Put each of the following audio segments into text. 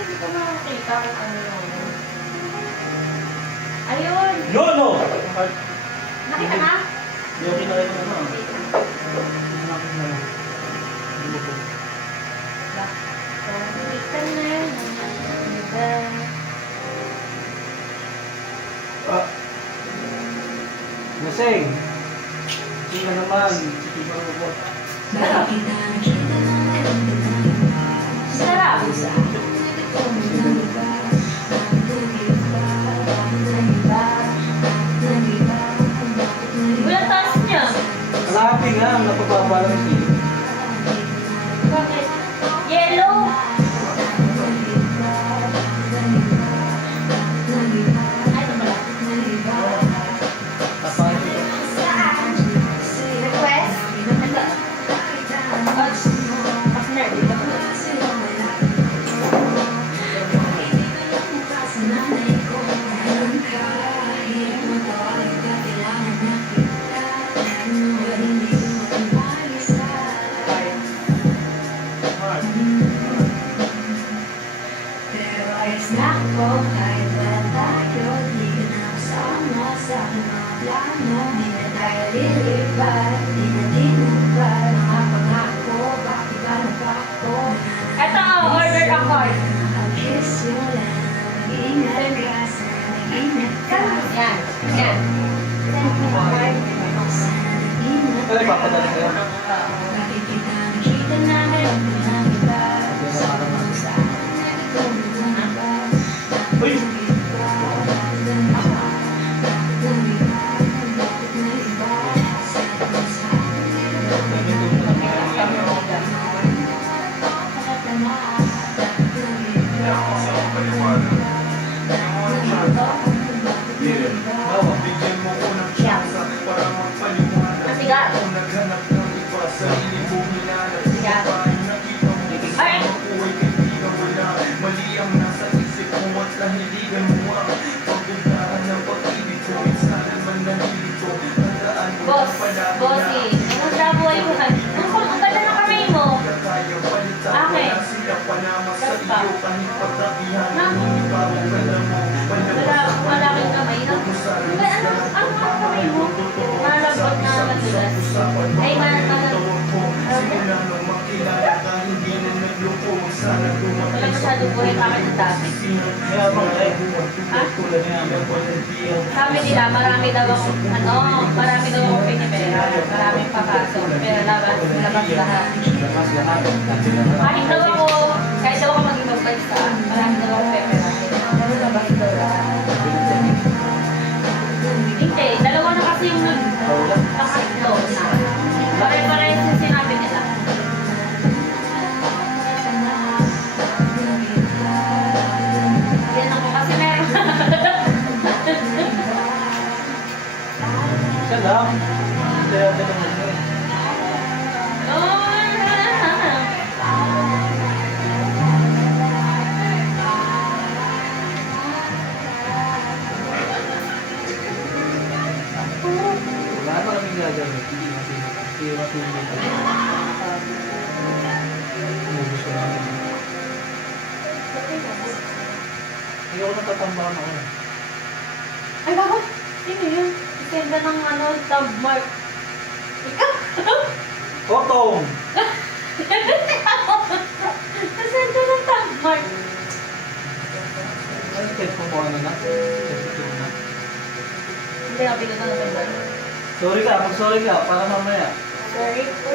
hindi ko makakita kung ano yun. Ayun! Yun o! Nakita na? Yung kinakita mo na. Nakita na yun. Naseng! Hindi ka naman. Hindi ka robot. Sarap! Wala taas niya. Kalahati nga, napapabalang siya. Bakit? Yellow! Ay, ito pala. Tapos Saan? Request? Ito. Partner, di ba? Pero ayos na ako kahit wala tayo. Di ka na kasama sa aking mga plano. Di na tayo lilipat, di na tinupad mga pangako. Bakit ba nagpako? Ito, order ako. Nakakis, wala na mag-ingat ka. Sana nag-ingat ka. Yan. Yan. Sana nag-ingat Ano ka. ipapadala sa'yo? Bakit kita nakita na ngayon ng iba? Sa akin na ikaw na ba? Uy! Bigyan mo ko ng tsansa para magpaliwanag. Masigat. Kung naghanap ng iba, sarili mo hinanap. Masigat. Paano nakita mo? Ay! Buhay kaibigan mo na. Mali ang nasa isip mo at nahiligan mo ang pagpuntahan ng pag-ibig ko. Minsan naman nalilito. Tandaan mo Boss, na palagi bossy. Ano sa buhay ko? Ang ganda ng kamay mo. kaya palitan. Akin. Wala sila panama sa Basta. iyo. Kahit pagkakihan Ha? mo, ibawang pala mo. Wala kang kamay, no? Ano ang kamay mo? Malambot na madulas. Ay, malambot. Simula nung makilala ka, hindi na nagloko. Sana Wala masyadong buhay pa akin dati. Kaya mga tayo. Ha? tulad niya ng walang Sabi nila, marami daw akong pinipera. Maraming papasok. Pero labas lahat. Lakas lahat. Kahit daw ako maging magbansa, marami daw akong pepera. Pero labas daw lahat. Hindi, dalawa na kasi yung nakatlo na. Pare-pareho yung sinabi nila. Yan ako kasi meron. Isa lang. Kaya ito naman yun. Wala na kaming gagawin. Hindi matulog ka. Umubos ko namin. Hindi ako natatambakan ako. Ay, bago? Sino yun? Isenda ng tab mark. Ikaw? Kotong! Isenda ng tab mark. Ano kahit kung ano na? Sensitive na. Hindi ako pinunta ng number. Sorry ka, mag-sorry ka para mamaya. Sorry po.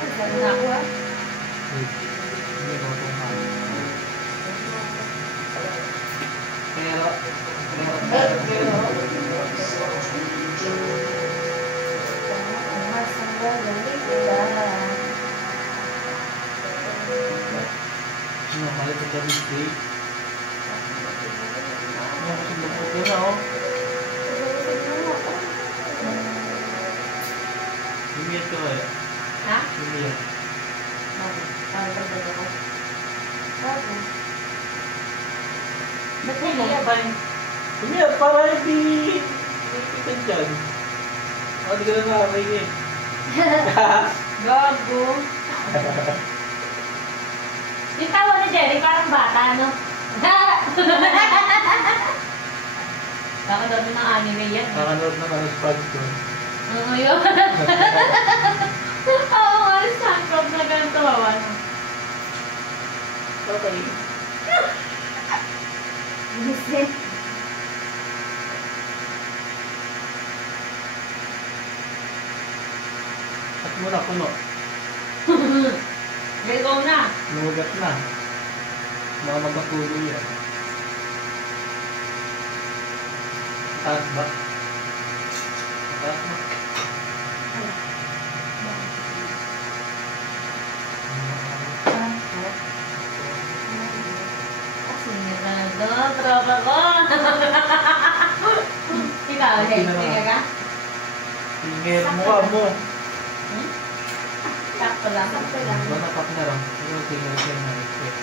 Ay, gano'n na ako ah. Hindi ko kung ano. Pero, ano, malit ang gabi date. Ano, kasi lupot ko na, oh. Lumiyat ka ba eh? Ha? Lumiyat. Bakit? Parang pagdad ako. Bakit? Ba't naiiyak? Lumiyat, para hindi ipitan dyan. Hindi ka na nakakaingin. Gago. Yung tawa ni Jerry parang bata, no? Kakanood mo ng anime yan. Nakanood ng ano, SpongeBob. Oo, yun. Oo nga, SpongeBob na ganito tawa, no? Okay. Buset. At muna, puno. Ikaw na. Lumagat na. Mga magkapulo yan. Taas ba? Taas na. Sinirado, tropa ko. Ikaw, hindi ka? Tingin mukha mo. Sakto lang. Sakto lang. Ba napak na rin. Yung tingin siya na respect.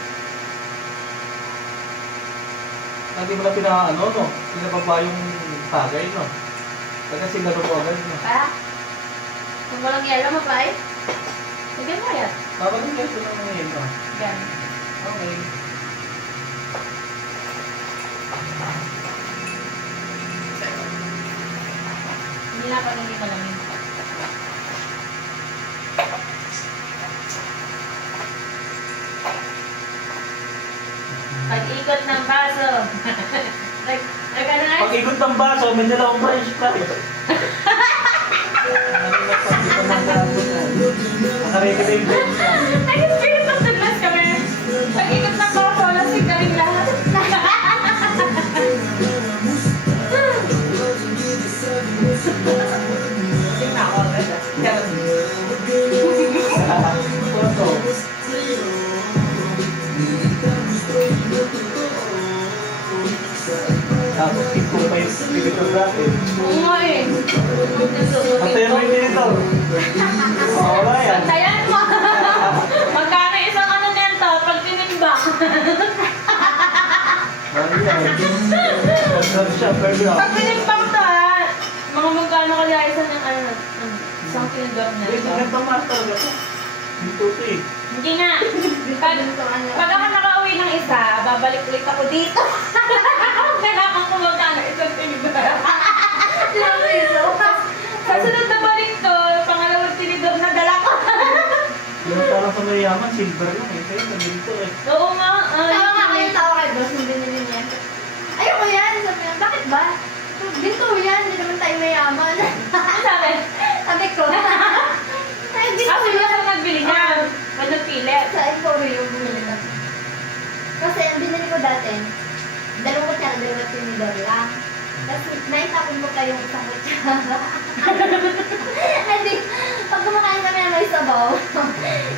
Hindi mo na pinaano, no? Pinababa yung tagay, no? Kasi sinaro ko agad, no? Pa? Kung walang yelo mo pa eh. Lagyan mo yan. Bakit yung keso na ngayon, no? Yan. Okay. Hindi na pag hindi malamig. Pag-ikot ng baso. Ano nga? Pag-ikot ng baso, may dalawang french fries. Nakaredy na yung french fries. Nag-spirit of the glass kami. Pag-ikot ng baso, lasing kaming lahat. Lasing na ako agad ah. Photo. Tapos keep ko pa yung picture natin. Oo nga eh. Patay mo yung editor. Wala yan. Bantayan mo. Magkano isang ano nito pag tinimbang? Wala yan. Ganda siya, pero Pag tinimbang to ah, mga magkano kaya isa ng ano, isang tinidor na Wait, ito. maganda master ka to. Dito to eh. Hindi nga. Pag ako nakauwi ng isa, babalik ulit ako dito. Kailangan ko magkano isang tinidor. Sa sunod na balik ko, pangalawang tinidor na dala ko. Yung parang sa mayaman, silver lang eh. Kaya nandito eh. Oo nga. Tawa nga kayo, tawa kayo, boss, yung binili niya. Ayoko yan, sabi niya, bakit ba? Ginto yan, hindi naman tayo mayaman. Ano sabi? Sabi ko, ay, ginto Ako yan. yung nagbili niya. Ano pili? Sa Emporio, bumili na. Kasi ang binili ko dati, dalawang kutsara, dalawang tinidor lang. Tapos naitapon ko pa yung isang kutsara. Hindi, pag kumakain kami na may sabaw,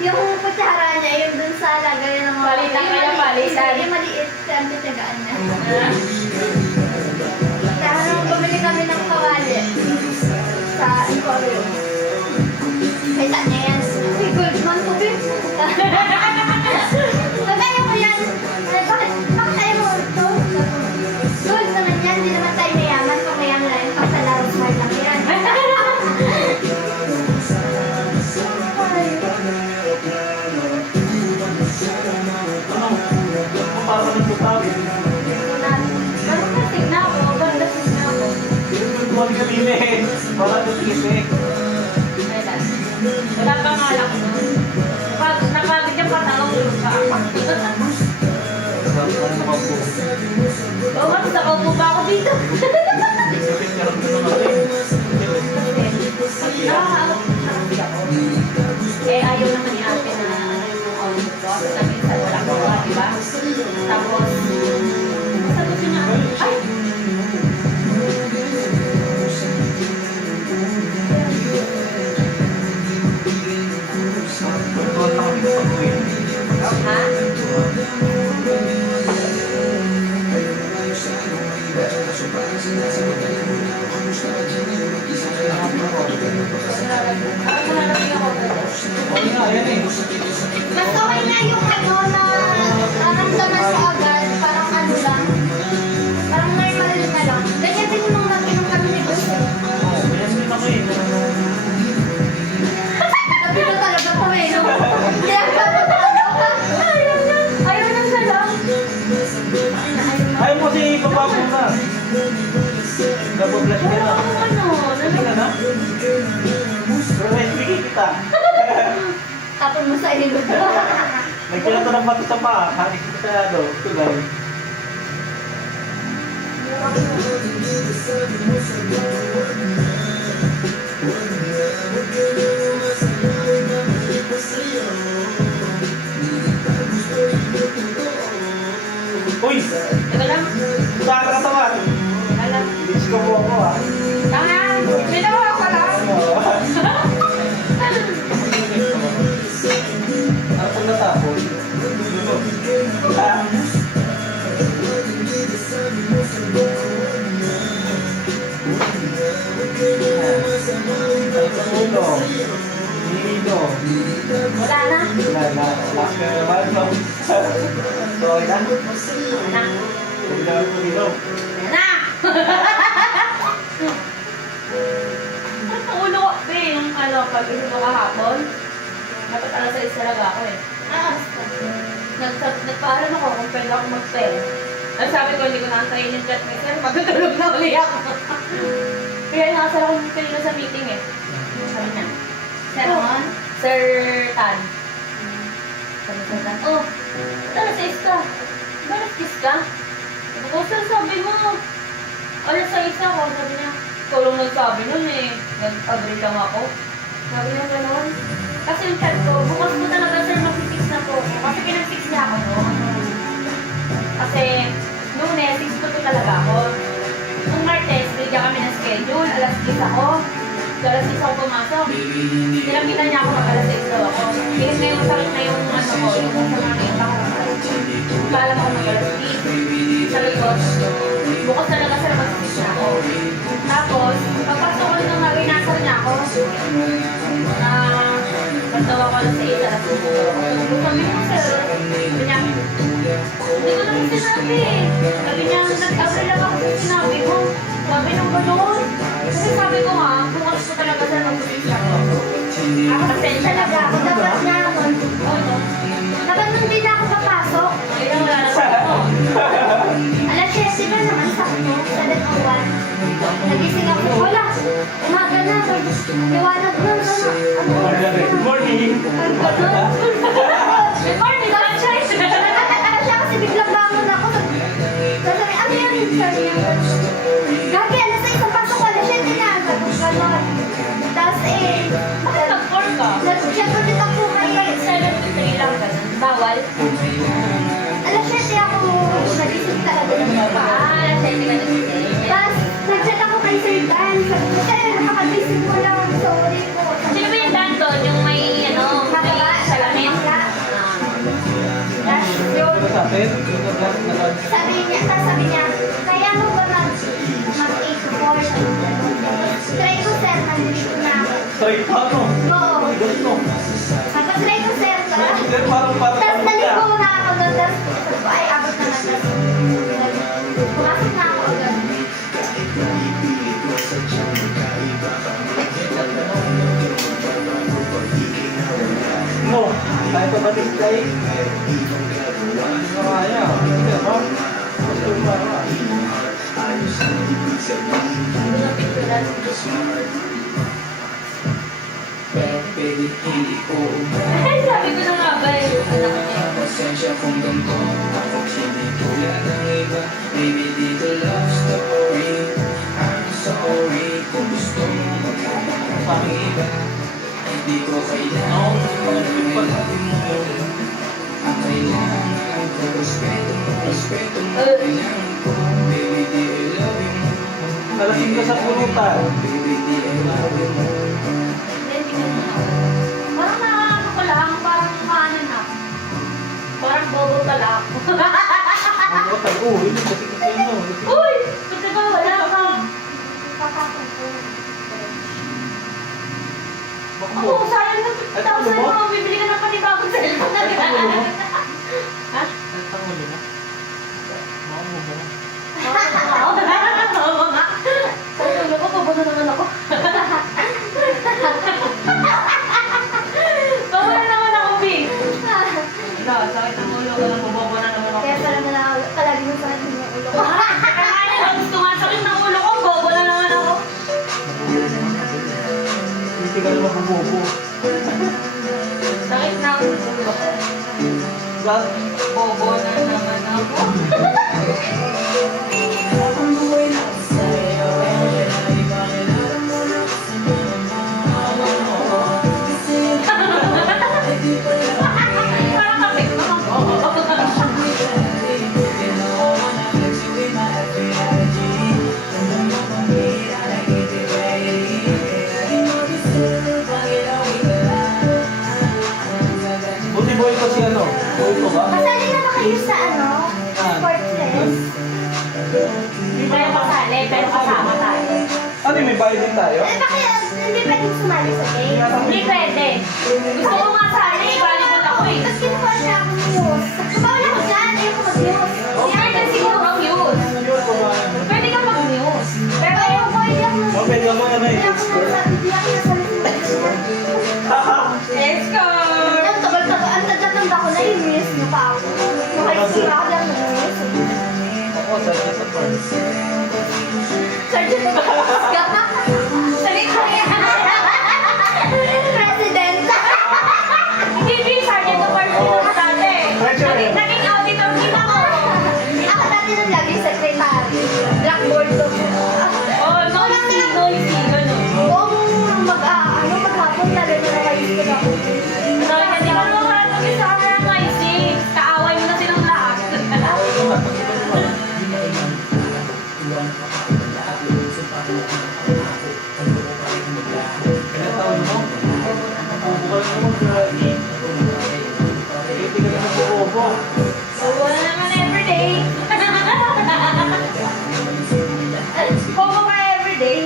yung kutsara niya, yung dun sa lagay ng mga... Palitan yung ka na, maliit, palitan. Yung maliit, ang titagaan niya. Kaya nung bumili kami ng kawali sa Emporio, kita niya yan. Hey, Goldman to be. Kagaya ko yan. Ay, bakit tayo mo ito? Gold naman yan. Hindi naman tayo mayaman. Pag mayaman na yun, pag sa laro smart lang yan. Ano? Parang nagtutawid. Ganun na tignan ako. Ganda tignan ako. Huwag ka bili. Parang nagtisik. Kailan? Wala pa nga lang nun. Napagod yung patawag ka. Sarap na naman po. Oo nga, gusto ko po ba ako dito? Isipin ka rin naman natin. Eh, ayaw naman ni ate na yung all ko. Sa minsan wala ko ka, diba? Tapos, sa gusto niya, ay! Kwentuhan lang kami kapag uwi. Ha? Ako nalagay ako. Okay nga, yan eh. Mas okay na yung ano na naramdaman ko agad. Parang ano lang. Parang normal na lang. Ganyan din nung nag-inom kami ni Boss. Oo, ganyan din ako eh. Ready ka na. Ano? Ready ka na? Ready kita. Tapon mo sa ilog. Nagkila to ng bato sa paa. Hanik kita ano. Tulay. Uy! Teka lang. Saan ka katawan? Alam. Bitch ko po ako ah. Tama! Binawa ko lang! Ano pag natapos? Ah. Ulo. Nino. Wala na. Last ka naman, no? Sorry na. Na. Huwag na ako nino. Na! Ang ulo ko, be, yung ano, pag-isip ko kahapon, dapat alas 6 talaga ako eh. Nagpaalam ako kung pwede ako mag-pen. Ang sabi ko, hindi ko naantayin yung chat ni sir, magtutulog na uli ako. Kaya nakasara ko yung kanina sa meeting eh. Sabi niya, Sir Ron? Sir Tan. Sabi Sir Tan, oh, alas 6 ka. Bakit kiss ka? Sabi ko, sir, sabi mo, alas 6 ako. Sabi niya, ikaw lang nagsabi nun eh. Nag-agree lang ako. Sabi niya gano'n. Kasi yung chat ko, bukas ko talaga sir mag-6 na po. Kasi pinag-6 niya ako noon. Kasi noon eh, 6 to talaga ako. Nung Martes, bigyan kami ng schedule. Alas 10 ako. So, alas 6 ako pumasok. Nilapitan niya ako mag alas 6 daw ako. Hindi na yung sakit na yung ano ko, yung masama na yung bako. Kala mo ako mag alas 10. Sabi ko, bukas talaga sir mag-6 na ako. Tapos, pagpasok ko nung mag-inasal niya ako, na nagtawa ko alas 6, alas 5. Sabi ko sir, sabi niya, hindi ko naman sinabi eh. Sabi niya, nag-abri lang ako sa sinabi mo. Sabi nung gano'n. Kasi sabi ko nga, bukas ko talaga sa mag-6 ako. Kasi talaga ako, dapat na ako. Oo. Dapat nung di na ako papasok. Ayun, wala na ako. Alas 7 na naman sa ako, 7:01. Nagising ako, wala. Umaga na, liwanag na. Good morning. Good morning, sunshine! Nagkakatala siya kasi biglang bangon ako. Sabi, ano yan? Sabi niya, Gagi, alas 6 ang pasok ko, alas 7 na. Sabi ko, gano'n. Tapos bakit nag-4 ka? Nag-chat ulit ako kay 7:03 lang, gano'n. Bawal. Alas 7 ako, nagising talaga ng baba. Alas 7 ka nagising. Tapos, nag-chat ako kay Sir Dan. Sabi ko, sir, nakakagising ko lang. Sorry po. Sino ba yung Dan doon? Yung may, ano, may salamin? Tapos, yun. Ano sa atin? Sabi niya, kaya mo ba mag-8 to 4? Try ko sir, nandito na ako. Try pa ano? Oo. Ganito. Try ko sir, Sir, parang tapos naligo na ako doon, tapos sabi ko, ay, abot naman. Tapos, pumasok na ako agad. No, tayo pa ba display? Hindi ko kaya. Hindi ba? Gusto mo ba? Baby, hindi ko Ay, sabi ko na nga ba eh. Anak niya. pasensya kung ganito ako hindi tulad ng iba. Baby, dito love story. I'm sorry kung gusto mo magkakaroon ng iba. Hindi ko kailangan malawin mo. Ang kailangan ko respeto mo, respeto mo. Kailangan ko, baby, di I love you mo. Nalasing ka sa pulutan. Baby, di I love you mo. Parang nakakano ko lang, parang kaano na. Parang bobo tala ako. Ano ka tayo? Uy, kasi ano? Uy! Kasi ba wala ka? Papakot ko. Baka Ako, mo. sayang na Ay, 2,000 ano ba? mo. Bibili ka ng panibagong cellphone na Ay, ano ba? Ha? Ay, tangulo na. Baka mo ba? Oo nga. Sabi ko, pabono naman ako. Pabono naman ako, B. Wala, sakit ang ulo ko. Bobo na naman ako. Kaya pala palagi mo sa akin yung ulo ko. Kaya nga, gusto nga sakit ng ulo ko. Bobo na naman ako. Hindi ka rin mabububo. Sakit na ang ulo. Gas? Bobo na naman ako. Parang kapit na ako. Buti boy ko si ano? Boy ko ba? Kasali na ba kayo sa ano? Sport fest? Hindi tayo kasali, pero kasama tayo. Ano may bayad din tayo? Eh, bakit hindi pwedeng sumali sa game? Hindi pwede. Gusto ko nga sana, volleyball ako eh. Tapos kinukuha siya akong news. Bawal ako dyan, ayoko mag-news. Pwede siguro ang news. Yun ko ba? Pwede ka mag-news. Pero Ayoko, hindi ako Oh, pwede mo ano eh. Hindi ako nasa let's go! Ang tagal-tagal, ang tagal-tanda ko na yung news niyo pa ako. Nakaisura ako lang ng news. Ako, sa sa part. Sergeant Salit ko yan. President. Hindi, Sergeant of Arts dito ka dati. Naging auditor din ako. Ako dati nung lagi secretary. Blackboard to. Oh, noisy, ganun. Kung maghapon na rin na nakaisip ako. Hindi ka naman marunong yung summer ng noisy. Kaaway mo na silang lahat. Ilan taon mo? Bukal mo mag-ready. Hindi ka na mabububo. Wala naman everyday. Bobo ka everyday.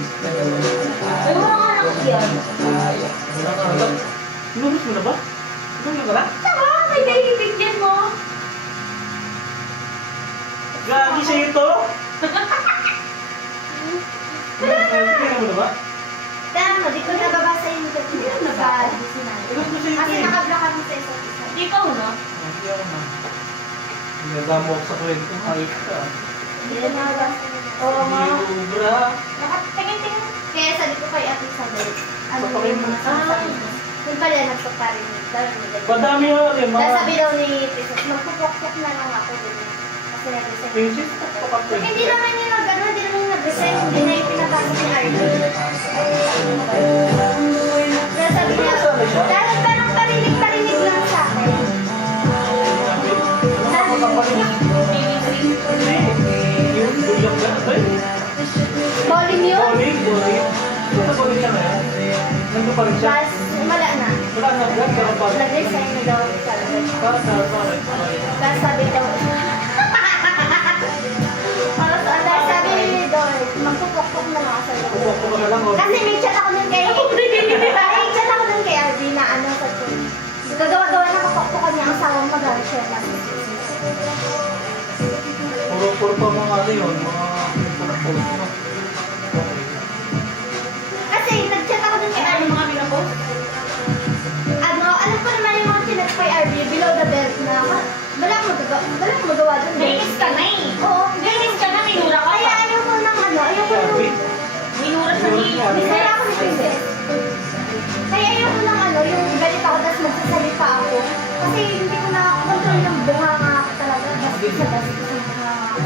Ay, wala nga nakakyan. Inubos mo na ba? Inubos ka na? Saka, may kaibigyan mo. Gagi siya ito! Tingnan mo na ba? Kaya mo, di ko nababasa yung kanya. Inubos mo siya Kasi ito eh. nakablock kami sa isa't isa. Ikaw na. Hindi ako na. Dinadamo ako sa kwento. Ayos ka. Hindi ko nababasa. Oo nga. Libra. Nakatingin-tingin. Kaya sabi ko kay Ate Isabel, ano Sa yung mga sasabihin mo? Yung pala, nagpaparinig daw. Madami nga rin. Tapos Mga sabi daw ni Princess, magpupok-pok na lang ako din. Kasi nag-resign. princess. Kapag Hindi naman yung nag-ano, hindi naman yung nag-resign, hindi na yung pinapasok ni Arlie. Kaya sabi niya, dahil parang parinig-parinig lang sa akin. Yung bulak na. Ay! Calling yun? Bowling. Bowling. Ito bowling siya ngayon. Nandun pa rin siya. Tapos, wala na. Wala na. Pero pa. Nag-resign na daw sa Para sa. Tapos sabi daw, dahil sabi doon, magpupok-pok na lang ako sa loob. Pupok ko na lang. oh. Kasi may chat ako nun kay may chat ako nun kay RB na ano sa gagawa-gawa na kapokpokan niya ang sawang mag-aaral siya lang. Puro pa mga ano yun. Mga post. No? Kasi nag-chat ako nun kay Ano RB. mga pinapost? Ano, alam ko naman yung mga chinat kay RB below the belt na wala akong magawa dun. Linis ka na eh. Oo. Linis ka na, minura ka Kaya pa. ayaw ko ng ano, ayaw ko ng Minura siya ni Bisaya ako ni Princess. Kaya ayaw ko ng ano, yung galit ako tapos magsasalita ako. Kasi hindi ko na-control yung bunganga ako talaga. Bastos sa bastos yung bunganga ako.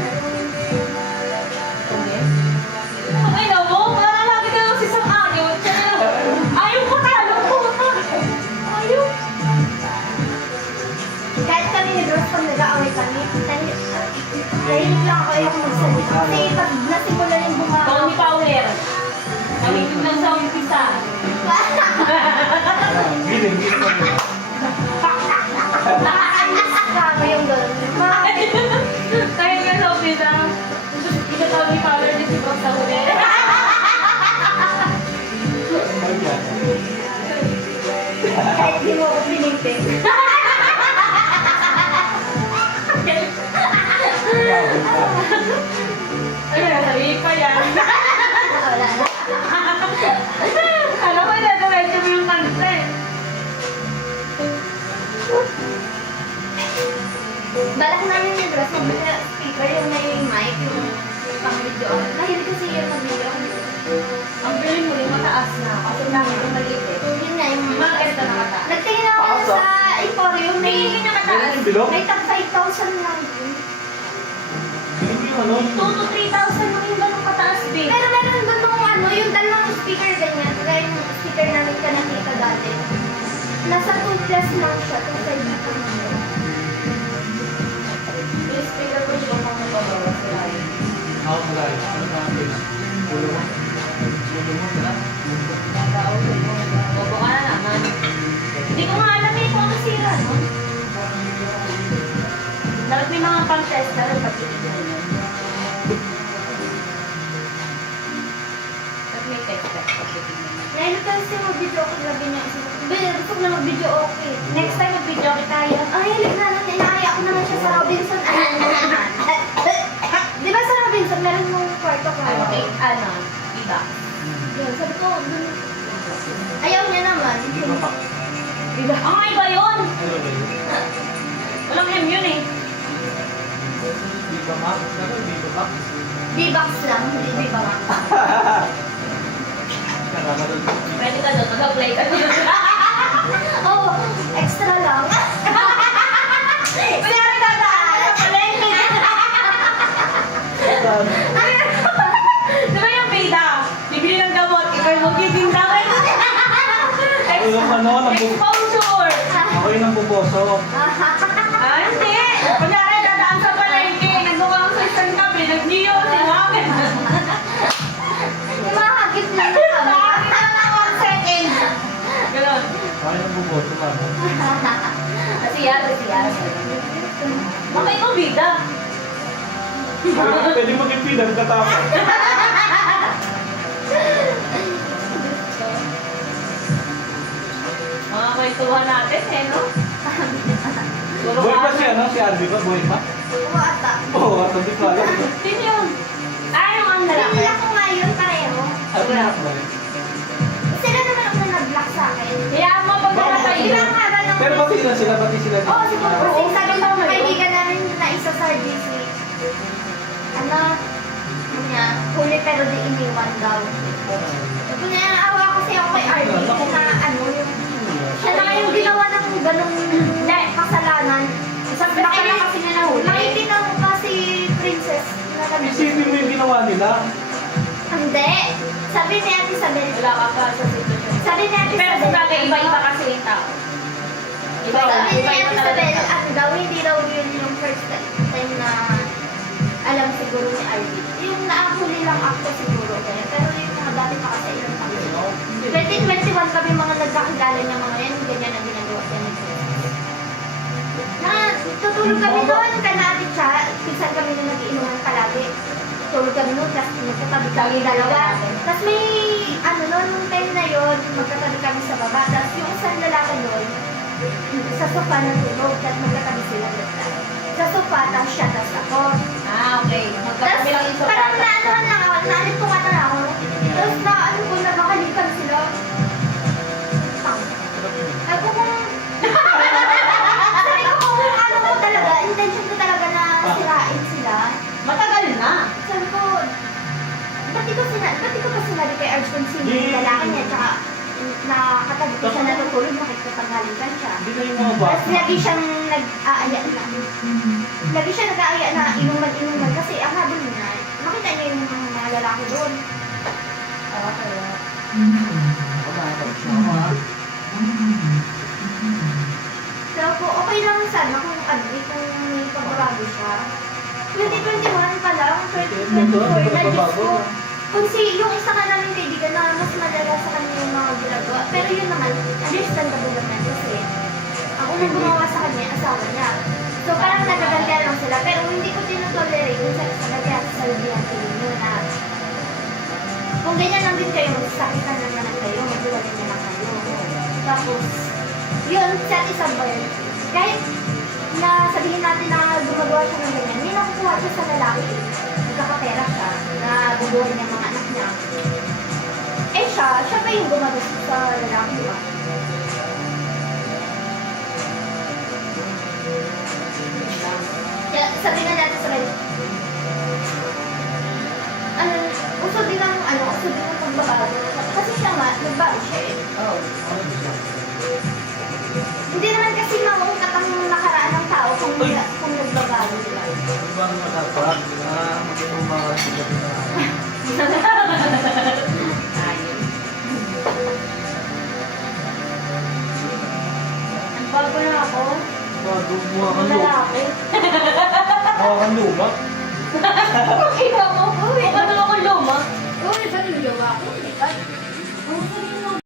Ay, no mo, parang lagi ka lang si Sang Ayaw. Ayaw ko talo ko. Ayaw. Kahit kami ni Bros pag nag-aaway kami, tahimik lang ako ayaw ko magsalita. Kasi pag nasimulan yung bunganga Tony ako, Power. Nalilig lang sa umpisa. Giling. nakakainis ka yung gano'n. Kaya nga sa umpisa, ito Tony Power din si Bob sa huli. Kahit di mo ako pinipin. Ay, sabihin pa yan. Wala na. Alam ko na, diretso mo yung Balak namin yung dress, speaker yung may mic, yung pang video. Mahilig kasi yung mag-video. Ang bilhin mo yung mataas na. Kasi namin yung maliit eh. Yun nga yung Mga ganito na mataas. Nagtingin ako Taas, sa Emporium, may Tingin niya mataas. Yung bilog? may tag 5,000 lang yun. Hindi yung ano. 2 to 3,000 lang yung ganong kataas, babe. Pero meron doon nung ano, yung dalawang speaker ganyan, kaya yung speaker namin ka nakita dati. Nasa 2 plus lang siya, 2 size na lang siya. Yung speaker ko yung pang nababawas sila. Ako malayo. Ano na? Ulo mo. Ulo mo na. O, baka na naman. Hindi ko nga alam eh kung ano sira, no? Dapat may mga pang-test na rin pag-titignan yun. Dapat may text-text pag-titignan yun. Ngayon kasi mag-video ako, grabe niya. Gusto ko na mag-video okay. Next time mag-video kita tayo. Ay, hilig na nun, inaaya ko naman siya sa Robinson. Di ba sa Robinson, meron mong kwarto ko? Okay, ano? Iba. Yun, sabi ko, dun. Ayaw niya naman. Hindi pa. Iba. Ang iba yun! Ano ba yun? Walang M yun eh. Di ba ma? Ano? Di ba ma? D-box lang, hindi D-box. Karama doon. Pwede ka doon, mag-apply ka doon. Oh, extra lang. Kaya rin dadaan sa palengke. Di ba yung bida? Bibili ng gamot, ikaw yung magtitinda ka. Ako yung ano, Exposure! ako yung nambuboso. Ah, hindi! Kunyari, dadaan sa palengke, nandun ka sa isang kape, nag-niyo, sinangin. Mahagip na kami. Bakit na lang 1 second? Ganon. Ako yung nambuboso pa. Siya. Baka ikaw bida. Pwede mag-ipilan katapos. Mga kwentuhan natin eh, no? Puro Buhay pa ka- siya, no? Si Arby ba? Buhay pa? Wata. Oo, at hindi ko alam. Sino yun? Ah, yung ang lalaki. Pinila ko ngayon pareho. Ano na ba yun? Sila naman ang nag-block sa akin. Kaya mo pag Bakit? nakatayo. Ilang araw lang. Pero bati na sila, bati sila. Oo, siguro kasi Oo, sabi tama ng yun. kaibigan namin na isa sa GC. Ano? Niya, huli pero di iniwan daw. Sabi niya, awa kasi ako kay Arby na ano yung siya na nga yung ginawa ng ganong kasalanan. Isang beses lang kasi niya nahuli. Nakikita mo pa si Princess na Isipin mo yung ginawa nila. Hindi. Sabi ni Ate Isabel. Wala ka pa sa sitwasyon. Sabi ni Ate Pero Isabel. sa bagay, iba-iba kasi yung tao. Sabi ni Iba-iba Ate talaga. Isabel, ano daw, hindi daw yun yung first time na alam siguro ni Arby. Yung naahuli lang ako siguro. Pero yung mga dati pa kasi ilang taon. 2021 kami mga nagkakilala niya mga yan, ganyan ang ginagawa niya ni Princess. Na, tutulog kami noon, kanati siya, pinsan kami na nag-iinuman palagi. Tulog kami noon, tapos magkatabi kami dalawa. Tapos may, ano noon, nung time na yun, magkatabi kami sa baba. Tapos yung isang lalaki doon, sa sofa na tulog, tapos magkatabi sila. Sa sofa, tapos siya, tapos ako. Ah, okay. Tapos Magkatabi lang yung sofa. parang naanohan lang ako, naalipungatan ako. Tapos na, ano ko, nabakalikan sila. Ako kung... Sabi ko kung ano ko talaga, intention ko talaga na sirain sila. Matagal na. Sabi ko, ba't ko pa sinabi kay Arj kung sino yung lalaki niya, tsaka nakakatabi ko siya natutulog, makikipagalitan siya. Hindi na yung mga bata. Tapos lagi siyang nag-aaya na. Lagi siya nag-aaya na inuman kasi ang habol niya, makita niya yung mga lalaki doon. Ah, kaya. So, okay lang sana kung kung may pagbabago siya. 2021 pa lang, 2024 na Diyos ko. Kung yung isa ka namin kaibigan na mas malala sa kanya yung mga ginagawa. Pero yun naman, understandable naman kasi ang unang gumawa sa kanya, asawa niya. So parang nagagantihan lang sila. Pero hindi ko tinotolerate yung sa kanya sa sabihan mo na kung ganyan lang din kayo, magsasakitan lang naman kayo, maghiwalay na lang kayo. Tapos, yun, sa Isabel, kahit na sabihin natin na gumagawa siya ng ganyan, may nakukuha siya sa lalaki. Nagkakapera siya, na bubuhay niya mga anak niya. Eh siya pa yung gumagawa sa lalaki, di ba? sabihin na natin sa kanila. Ano, uso din ang pagbabago. Kasi siya nga, nagbago siya eh. Oh. Hindi naman kasi maungkat ang nakaraan ng tao kung nagbabago sila. Ano ba ang dapat na magiging mga sugat na Ayun. Ang bago na ako. bago mukha kang Ang luma? lalaki. Mukha kang luma? Pakita mo, uy. Ano ako luma? Uy, ba't yung jowa ko?